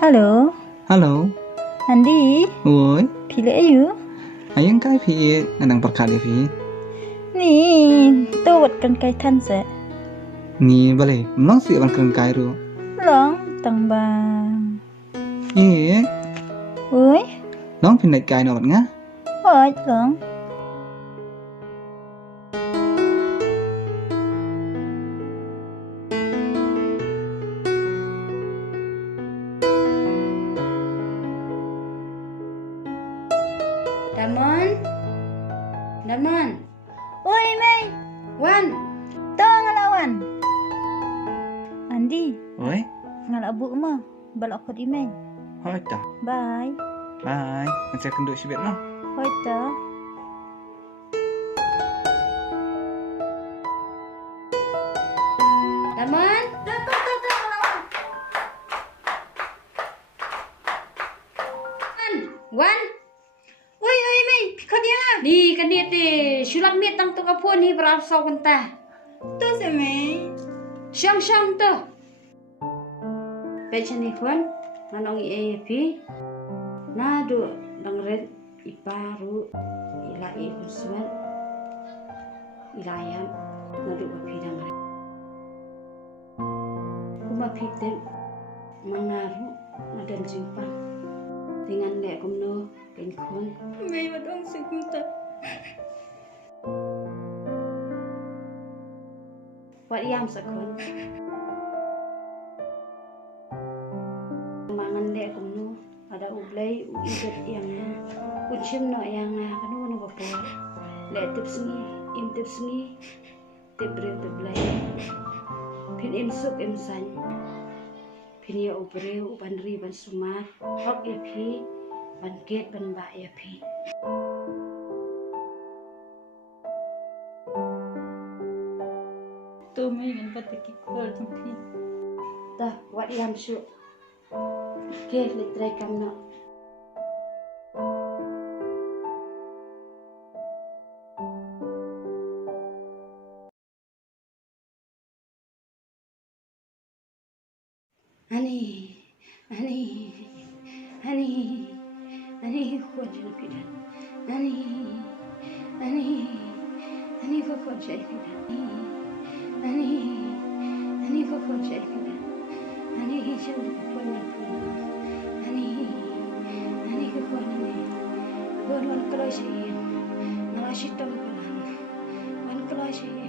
Halo, Halo, Andi, oi, pilih ayu. ayang kai phi nang perkali phi. Ni, tu buatkan kaitan se. Ni bale, mlong si ban kren kai ru. Long, tang bang. Ye, Oi, long phin nai kai no bat nga. oi, long. Damon, Oi, Mei, Wan, tong ngelawan. Andi, Oi, ngal abu ma, balak ko di Mei. hoi ta. Bye. Bye, macam kenduk sibet no. Hoi ta. Damon, Wan, Oi, Mei, pikir dia. di kan dia te sulap miet tang tu kapun ni berasau kenta. Tu se Mei. Syang tu. Pecan ni Wan, manong i pi. Nadu dang red iparu ila kunsuan. Ilayam nadu api dang red. Kuma pitem mangaru nadan jingpa. Dengan lek kumno kenkon. Mei badong sekunta. Wat yam sakon. Mangan lek kumno ada KhuBlei uidet yang shym no yang kanu no bapo. Lek tip sengi tip blei. Pin im sup im san. Pin ya ubreu ban ri ban sumat. Hok ya pi ban ket ban ba ya pi. Tu Mei ngan pataki kol tumpi. Dah wat yam su. Ke letrai kam no. Ani kuat je pidan. Ani kuat je pidan. Ani kuat je pidan. Ani shym pynwan. Ani kuat ni. Pynwan kalau saya. Nala sitam pelan. Wan kalau saya.